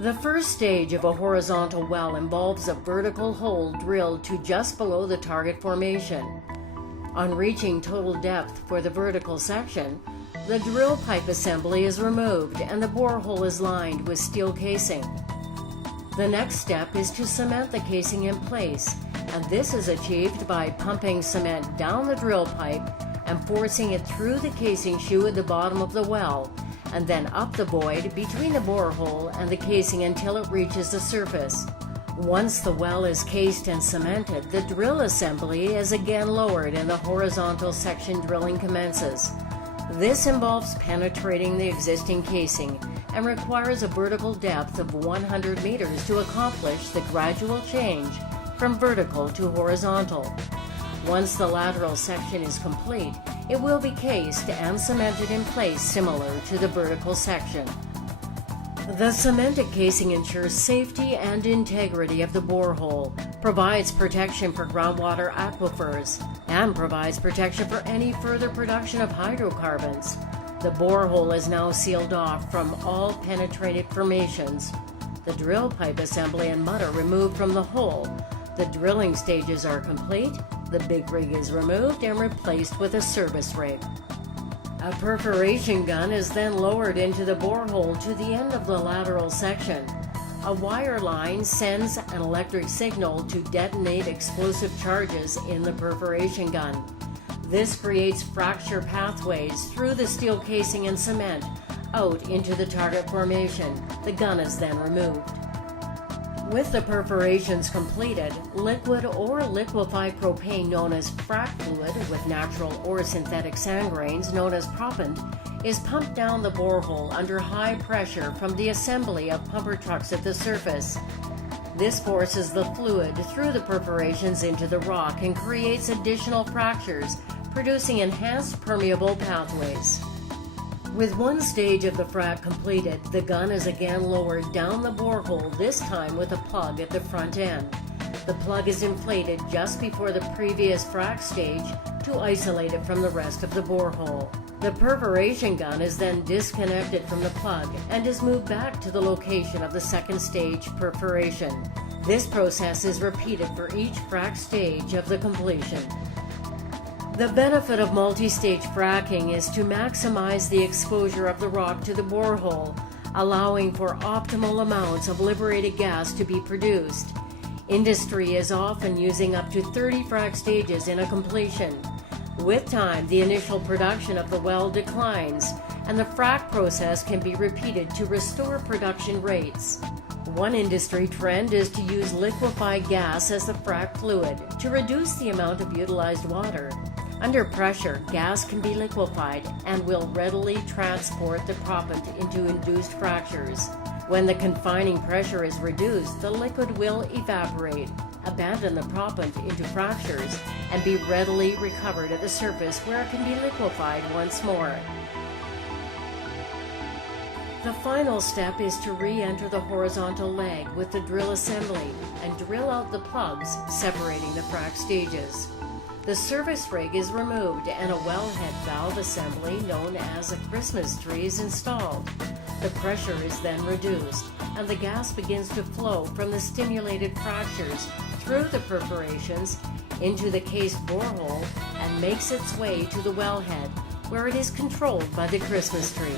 The first stage of a horizontal well involves a vertical hole drilled to just below the target formation. On reaching total depth for the vertical section, the drill pipe assembly is removed and the borehole is lined with steel casing. The next step is to cement the casing in place, and this is achieved by pumping cement down the drill pipe and forcing it through the casing shoe at the bottom of the well, and then up the void between the borehole and the casing until it reaches the surface. Once the well is cased and cemented, the drill assembly is again lowered and the horizontal section drilling commences. This involves penetrating the existing casing and requires a vertical depth of 100 meters to accomplish the gradual change from vertical to horizontal. Once the lateral section is complete, it will be cased and cemented in place similar to the vertical section. The cemented casing ensures safety and integrity of the borehole, provides protection for groundwater aquifers, and provides protection for any further production of hydrocarbons. The borehole is now sealed off from all penetrated formations. The drill pipe assembly and mud are removed from the hole. The drilling stages are complete, the big rig is removed and replaced with a service rig. A perforation gun is then lowered into the borehole to the end of the lateral section. A wire line sends an electric signal to detonate explosive charges in the perforation gun. This creates fracture pathways through the steel casing and cement out into the target formation. The gun is then removed. With the perforations completed, liquid or liquefied propane known as frac fluid with natural or synthetic sand grains known as proppant is pumped down the borehole under high pressure from the assembly of pumper trucks at the surface. This forces the fluid through the perforations into the rock and creates additional fractures, producing enhanced permeable pathways. With one stage of the frac completed, the gun is again lowered down the borehole, this time with a plug at the front end. The plug is inflated just before the previous frac stage to isolate it from the rest of the borehole. The perforation gun is then disconnected from the plug and is moved back to the location of the second stage perforation. This process is repeated for each frac stage of the completion. The benefit of multi-stage fracking is to maximize the exposure of the rock to the borehole, allowing for optimal amounts of liberated gas to be produced. Industry is often using up to 30 frac stages in a completion. With time, the initial production of the well declines, and the frac process can be repeated to restore production rates. One industry trend is to use liquefied gas as the frac fluid to reduce the amount of utilized water. Under pressure, gas can be liquefied and will readily transport the proppant into induced fractures. When the confining pressure is reduced, the liquid will evaporate, abandon the proppant into fractures, and be readily recovered at the surface where it can be liquefied once more. The final step is to re-enter the horizontal leg with the drill assembly and drill out the plugs separating the frac stages. The service rig is removed and a wellhead valve assembly known as a Christmas tree is installed. The pressure is then reduced and the gas begins to flow from the stimulated fractures through the perforations into the cased borehole and makes its way to the wellhead where it is controlled by the Christmas tree.